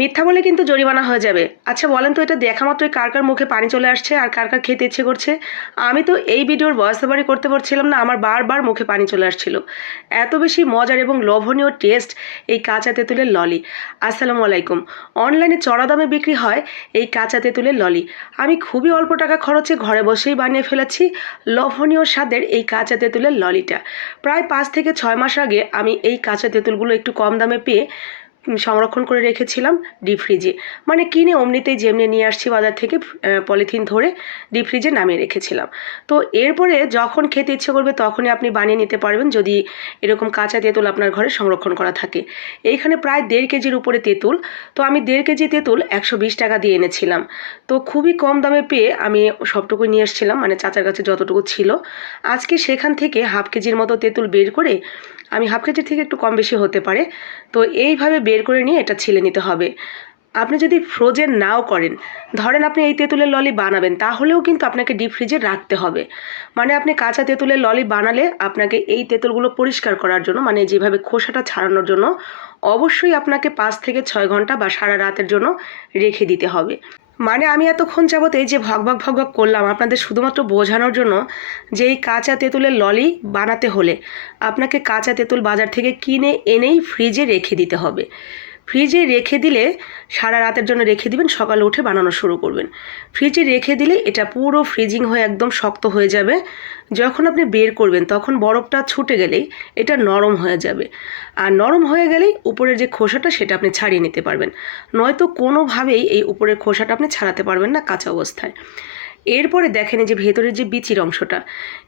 মিথ্যা বলে কিন্তু জরিমানা হয়ে যাবে। আচ্ছা বলেন তো এটা দেখা মাত্রই কার কার মুখে পানি চলে আসছে আর কার কার খেতে ইচ্ছে করছে? আমি তো এই ভিডিওর ভয়েস ওভারই করতে পারছিলাম না, আমার বারবার মুখে পানি চলে আসছিল। এত বেশি মজার এবং লোভনীয় টেস্ট এই কাঁচা তেঁতুলের ললি। আসসালামু আলাইকুম। অনলাইনে চড়া দামে বিক্রি হয় এই কাঁচা তেঁতুলের ললি। আমি খুবই অল্প টাকা খরচে ঘরে বসেই বানিয়ে ফেলেছি লোভনীয় স্বাদের এই কাঁচা তেঁতুলের ললিটা। প্রায় পাঁচ থেকে ছয় মাস আগে আমি এই কাঁচা তেঁতুলগুলো একটু কম দামে পেয়ে সংরক্ষণ করে রেখেছিলাম ডিপ ফ্রিজে মানে কিনে অমনিতেই যেমনি নিয়ে আসছি বাজার থেকে পলিথিন ধরে ডিপ ফ্রিজে নামিয়ে রেখেছিলাম। তো এরপরে যখন খেতে ইচ্ছে করবে তখনই আপনি বানিয়ে নিতে পারবেন যদি এরকম কাঁচা তেঁতুল আপনার ঘরে সংরক্ষণ করা থাকে। এইখানে প্রায় দেড় কেজির উপরে তেঁতুল। তো আমি দেড় কেজি তেঁতুল একশো বিশ টাকা দিয়ে এনেছিলাম। তো খুবই কম দামে পেয়ে আমি সবটুকু নিয়ে এসেছিলাম মানে চাচার কাছে যতটুকু ছিল। আজকে সেখান থেকে হাফ কেজির মতো তেঁতুল বের করে আমি হাফ কেজির থেকে একটু কম বেশি হতে পারে। তো এইভাবে বের করে নিয়ে এটা ছিলে নিতে হবে। আপনি যদি ফ্রোজেন নাও করেন, ধরেন আপনি এই তেঁতুলের ললি বানাবেন, তাহলেও কিন্তু আপনাকে ডিপ ফ্রিজে রাখতে হবে। মানে আপনি কাঁচা তেঁতুলের ললি বানালে আপনাকে এই তেঁতুলগুলো পরিষ্কার করার জন্য মানে যেভাবে খোসাটা ছাড়ানোর জন্য, অবশ্যই আপনাকে পাঁচ থেকে ছয় ঘণ্টা বা সারা রাতের জন্য রেখে দিতে হবে। মানে আমি এতক্ষণ যাবত এই যে ভগ ভগ ভগ ভগ করলাম আপনাদের শুধুমাত্র বোঝানোর জন্য যে এই কাঁচা তেঁতুলের ললি বানাতে হলে আপনাকে কাঁচা তেঁতুল বাজার থেকে কিনে এনেই ফ্রিজে রেখে দিতে হবে। ফ্রিজে রেখে দিলে সারা রাতের জন্য রেখে দিবেন, সকালে উঠে বানানো শুরু করবেন। ফ্রিজে রেখে দিলে এটা পুরো ফ্রিজিং হয়ে একদম শক্ত হয়ে যাবে। যখন আপনি বের করবেন, তখন বরফটা ছুটে গেলেই এটা নরম হয়ে যাবে। আর নরম হয়ে গেলেই উপরের যে খোসাটা, সেটা আপনি ছাড়িয়ে নিতে পারবেন। নয়তো কোনোভাবেই এই উপরের খোসাটা আপনি ছাড়াতে পারবেন না কাঁচা অবস্থায়। এরপরে দেখেন যে ভেতরের যে বিচির অংশটা,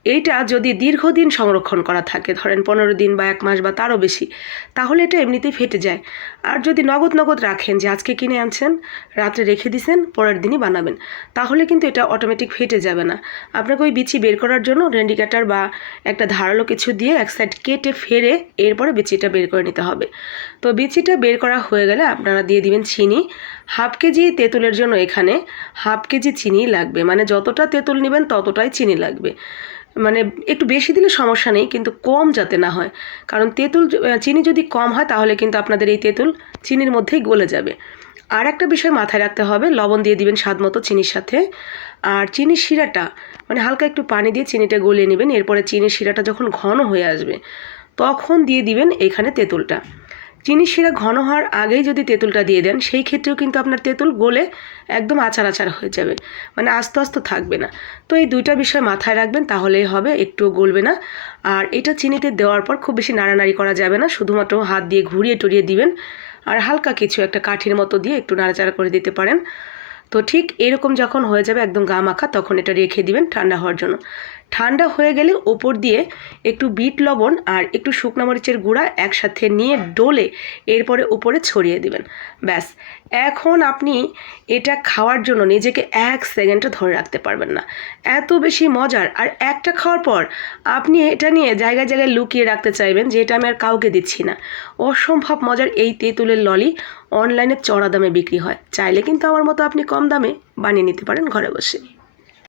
এইটা যদি দীর্ঘদিন সংরক্ষণ করা থাকে, ধরেন পনেরো দিন বা এক মাস বা তারও বেশি, তাহলে এটা এমনিতেই ফেটে যায়। আর যদি নগদ নগদ রাখেন যে আজকে কিনে আনছেন, রাত্রে রেখে দিছেন, পরের দিনই বানাবেন, তাহলে কিন্তু এটা অটোমেটিক ফেটে যাবে না। আপনাকে ওই বিচি বের করার জন্য রেন্ডিকাটার বা একটা ধারালো কিছু দিয়ে এক সাইড কেটে ফেরে এরপরে বিচিটা বের করে নিতে হবে। তো বিচিটা বের করা হয়ে গেলে আপনারা দিয়ে দিবেন চিনি, হাফ কেজি তেঁতুলের জন্য এখানে হাফ কেজি চিনি লাগবে। মানে যতটা তেঁতুল নেবেন ততটাই চিনি লাগবে। মানে একটু বেশি দিলে সমস্যা নেই, কিন্তু কম যাতে না হয়। কারণ তেঁতুল চিনি যদি কম হয়, তাহলে কিন্তু আপনাদের এই তেঁতুল চিনির মধ্যেই গলে যাবে। আর একটা বিষয় মাথায় রাখতে হবে, লবণ দিয়ে দিবেন স্বাদ মতো চিনির সাথে। আর চিনির শিরাটা মানে হালকা একটু পানি দিয়ে চিনিটা গলিয়ে নেবেন, এরপরে চিনির শিরাটা যখন ঘন হয়ে আসবে, তখন দিয়ে দিবেন এখানে তেঁতুলটা। চিনির শিরা ঘন হওয়ার আগেই যদি তেঁতুলটা দিয়ে দেন, সেই ক্ষেত্রেও কিন্তু আপনার তেঁতুল গলে একদম আচার আচার হয়ে যাবে। মানে আস্তে আস্তে থাকবে না। তো এই দুইটা বিষয় মাথায় রাখবেন, তাহলেই হবে, একটুও গলবে না। আর এটা চিনিতে দেওয়ার পর খুব বেশি নাড়ানাড়ি করা যাবে না, শুধুমাত্র হাত দিয়ে ঘুরিয়ে টুরিয়ে দিবেন। আর হালকা কিছু একটা কাঠির মতো দিয়ে একটু নাড়াচাড়া করে দিতে পারেন। তো ঠিক এরকম যখন হয়ে যাবে একদম গা মাখা, তখন এটা রেখে দিবেন ঠান্ডা হওয়ার জন্য। ঠান্ডা হয়ে গেলে ওপর দিয়ে একটু বিট লবণ আর একটু শুকনো মরিচের গুঁড়া একসাথে নিয়ে ডলে এরপরে ওপরে ছড়িয়ে দিবেন। ব্যাস। এখন আপনি এটা খাওয়ার জন্য নিজেকে এক সেকেন্ডটা ধরে রাখতে পারবেন না। এত বেশি মজার। আর একটা খাওয়ার পর আপনি এটা নিয়ে জায়গায় জায়গায় লুকিয়ে রাখতে চাইবেন যে এটা আমি আর কাউকে দিচ্ছি না। অসম্ভব মজার এই তেঁতুলের ললি অনলাইনে চড়া দামে বিক্রি হয়। চাইলে কিন্তু আমার মতো আপনি কম দামে বানিয়ে নিতে পারেন ঘরে বসে।